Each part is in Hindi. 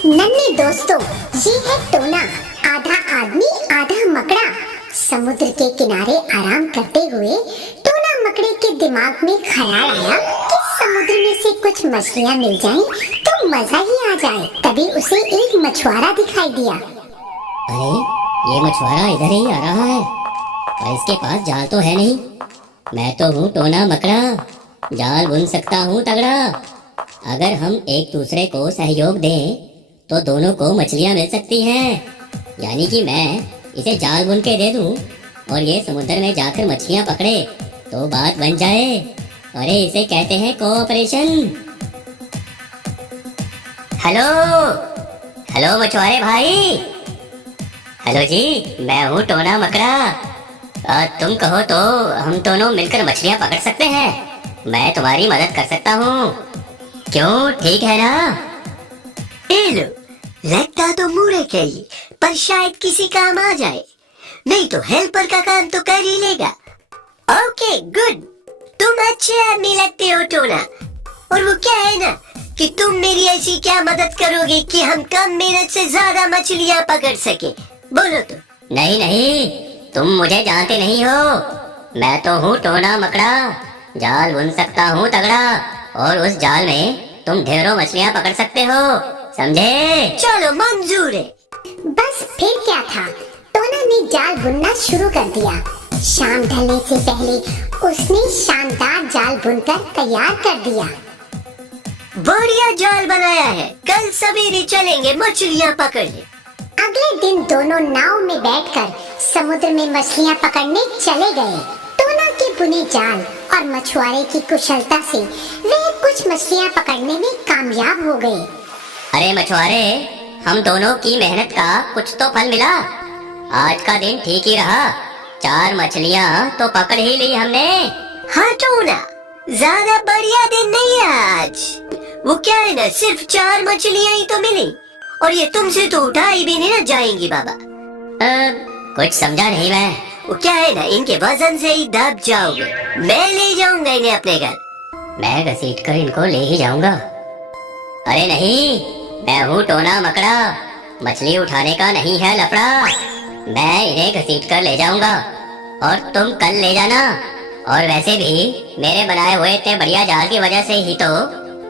नन्हे दोस्तों, ये है टोना, आधा आदमी आधा मकड़ा। समुद्र के किनारे आराम करते हुए टोना मकड़े के दिमाग में ख्याल आया कि समुद्र में से कुछ मछलियाँ मिल जाएं तो मजा ही आ जाए। तभी उसे एक मछुआरा दिखाई दिया। अरे, ये मछुआरा इधर ही आ रहा है और इसके पास जाल तो है नहीं। मैं तो हूँ टोना मकड़ा, जाल बुन सकता हूँ तगड़ा। अगर हम एक दूसरे को सहयोग दें तो दोनों को मछलियाँ मिल सकती हैं। यानी कि मैं इसे जाल बुन के दे दूं और ये समुद्र में जाकर मछलियाँ पकड़े तो बात बन जाए। अरे, इसे कहते हैं कोऑपरेशन। हेलो हेलो मछुआरे भाई। हेलो जी, मैं हूँ टोना मकड़ा। तुम कहो तो हम दोनों मिलकर मछलियाँ पकड़ सकते हैं। मैं तुम्हारी मदद कर सकता हूँ, क्यों? ठीक है ना? लो, लगता तो मुड़े गई, पर शायद किसी काम आ जाए। नहीं तो हेल्पर का काम तो कर ही लेगा। ओके गुड, तुम अच्छे आदमी लगते हो टोना। और वो क्या है ना कि तुम मेरी ऐसी क्या मदद करोगे कि हम कम मेहनत से ज्यादा मछलियाँ पकड़ सके। बोलो तो। नहीं नहीं, तुम मुझे जानते नहीं हो। मैं तो हूँ टोना मकड़ा, जाल बुन सकता हूँ तगड़ा और उस जाल में तुम ढेरों मछलियाँ पकड़ सकते हो, समझे? चलो मंजूर है। बस फिर क्या था, टोना ने जाल बुनना शुरू कर दिया। शाम ढलने से पहले उसने शानदार जाल बुनकर तैयार कर दिया। बढ़िया जाल बनाया है, कल सवेरे चलेंगे मछलियाँ पकड़ने। अगले दिन दोनों नाव में बैठकर समुद्र में मछलियाँ पकड़ने चले गए। टोना के बुने जाल और मछुआरे की कुशलता से वे कुछ मछलियाँ पकड़ने में कामयाब हो गए। अरे मछुआरे, हम दोनों की मेहनत का कुछ तो फल मिला। आज का दिन ठीक ही रहा, 4 मछलियाँ तो पकड़ ही ली हमने। हाँ टोना, ज्यादा बढ़िया दिन नहीं है आज। वो क्या है ना, सिर्फ 4 मछलियाँ ही तो मिली और ये तुमसे तो उठाई भी नहीं ना जाएंगी बाबा। कुछ समझा नहीं मैं। वो क्या है ना, इनके वजन से ही दब जाओगे। मैं ले जाऊंगा इन्हें अपने घर। मैं घसीट कर इनको ले ही जाऊंगा। अरे नहीं, मैं हूँ टोना मकड़ा, मछली उठाने का नहीं है लफड़ा। मैं इन्हें घसीट कर ले जाऊंगा और तुम कल ले जाना। और वैसे भी मेरे बनाए हुए इतने बढ़िया जाल की वजह से ही तो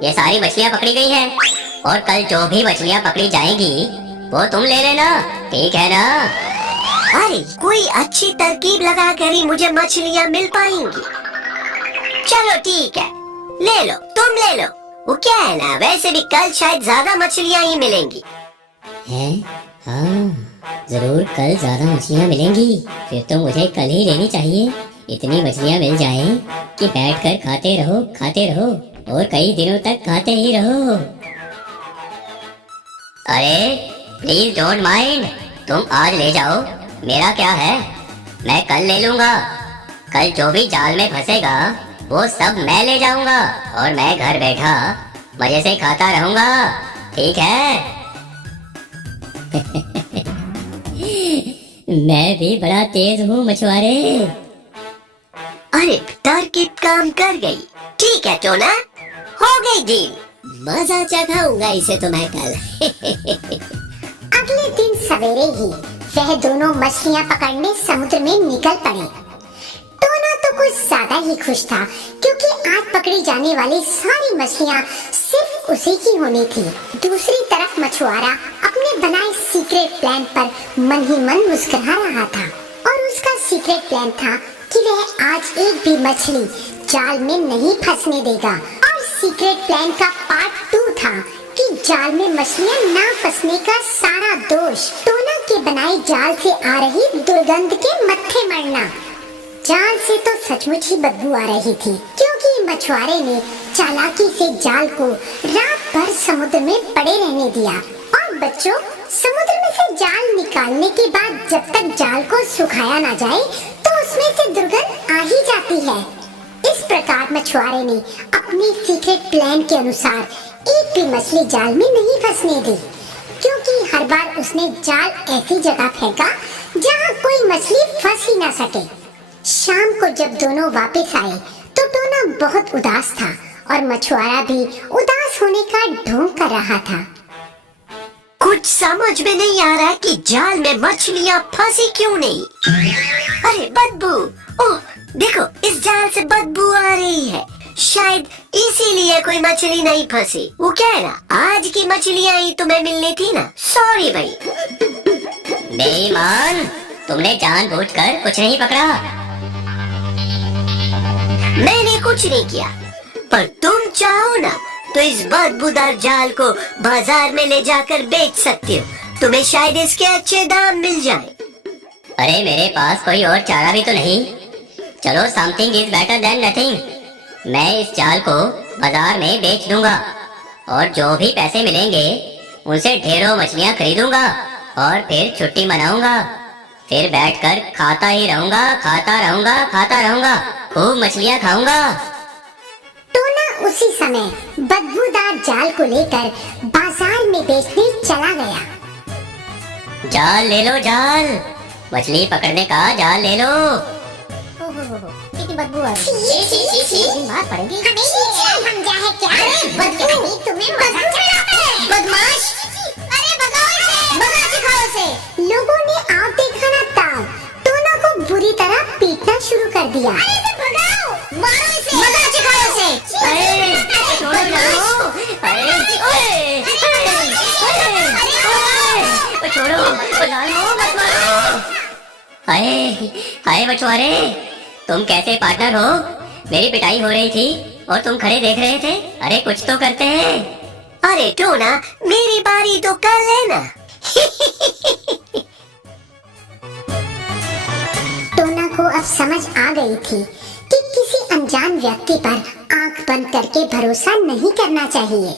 ये सारी मछलियाँ पकड़ी गई हैं। और कल जो भी मछलियाँ पकड़ी जाएंगी वो तुम ले लेना, ठीक है ना? अरे कोई अच्छी तरकीब लगा कर ही मुझे मछलियाँ मिल पाएंगी। चलो ठीक है, ले लो, तुम ले लो। वो क्या है ना, वैसे भी कल शायद ज्यादा मछलियाँ ही मिलेंगी। हैं? हाँ, जरूर कल ज्यादा मछलियाँ मिलेंगी। फिर तो मुझे कल ही लेनी चाहिए। इतनी मछलियाँ मिल जाएं कि बैठकर खाते रहो और कई दिनों तक खाते ही रहो। अरे प्लीज डोंट माइंड, तुम आज ले जाओ, मेरा क्या है, मैं कल ले लूंगा। कल जो भी जाल में फंसेगा वो सब मैं ले जाऊंगा और मैं घर बैठा मजे से खाता रहूंगा, ठीक है? मैं भी बड़ा तेज हूँ मछुआरे। अरे तरकीब काम कर गई। ठीक है टोना, हो गई डील। मजा चखाऊंगा इसे तो मैं कल। अगले दिन सवेरे ही वह दोनों मछलियाँ पकड़ने समुद्र में निकल पड़े। टोना तो कुछ ज्यादा ही खुश था क्योंकि आज पकड़ी जाने वाली सारी मछलियाँ सिर्फ उसी की होनी थी। दूसरी तरफ मछुआरा अपने बनाए सीक्रेट प्लान पर मन ही मन मुस्कुरा रहा था और उसका सीक्रेट प्लान था कि वह आज एक भी मछली जाल में नहीं फंसने देगा। और सीक्रेट प्लान का पार्ट 2 था कि जाल में मछलियाँ ना फंसने का सारा दोष टोना के बनाए जाल से आ रही दुर्गंध के मत्थे मरना। जाल से तो सचमुच ही बदबू आ रही थी क्योंकि मछुआरे ने चालाकी से जाल को रात भर समुद्र में पड़े रहने दिया। और बच्चों, समुद्र में से जाल निकालने के बाद जब तक जाल को सुखाया ना जाए तो उसमें से दुर्गंध आ ही जाती है। इस प्रकार मछुआरे ने अपनी सीक्रेट प्लान के अनुसार एक भी मछली जाल में नहीं फंसने दी, क्योंकि हर बार उसने जाल ऐसी जगह फेंका जहाँ कोई मछली फंस ही ना सके। शाम को जब दोनों वापस आए तो टोना बहुत उदास था और मछुआरा भी उदास होने का ढोंग कर रहा था। कुछ समझ में नहीं आ रहा कि जाल में मछलियाँ फंसी क्यों नहीं। अरे बदबू, ओह देखो इस जाल से बदबू आ रही है, शायद इसीलिए कोई मछली नहीं फंसी। वो क्या है ना, आज की मछलियाँ ही तुम्हें मिलनी थी ना, सॉरी भाई। बेईमान, तुमने जानबूझकर कुछ नहीं पकड़ा। मैंने कुछ नहीं किया, पर तुम चाहो ना तो इस बदबूदार जाल को बाजार में ले जाकर बेच सकती हो, तुम्हें शायद इसके अच्छे दाम मिल जाए। अरे मेरे पास कोई और चारा भी तो नहीं। चलो, something is better than nothing. मैं इस जाल को बाजार में बेच दूंगा और जो भी पैसे मिलेंगे उनसे ढेरों मछलियां खरीदूंगा और फिर छुट्टी मनाऊंगा। फिर बैठकर खाता ही रहूंगा, खाता रहूंगा, खाता रहूंगा, खूब मछलियां खाऊंगा। टोना उसी समय बदबूदार जाल को लेकर बाजार में बेचने चला गया। जाल ले लो, जाल, मछली पकड़ने का जाल ले लो। कितनी बदबू आ रही है। मार पड़ेगी। हमें हम क्या है क्या? बदबू, तुम्हें मजा चढ़ाता है। बदमाश, अरे भगाओ इसे, भगा सिखाओ इसे। लोगों ने आप देखा ना ताव, टोना को बुरी तरह पीटना शुरू कर दिया। अरे इसे भगाओ, मारो इसे, भगा सिखाओ इसे। अरे छोड़ो, छोड़ो, मत मारो। हाय मछुआरे, तुम कैसे पार्टनर हो? मेरी पिटाई हो रही थी और तुम खड़े देख रहे थे। अरे कुछ तो करते हैं। अरे टोना, मेरी बारी तो कर लेना। टोना को अब समझ आ गई थी कि किसी अनजान व्यक्ति पर आंख बंद करके भरोसा नहीं करना चाहिए।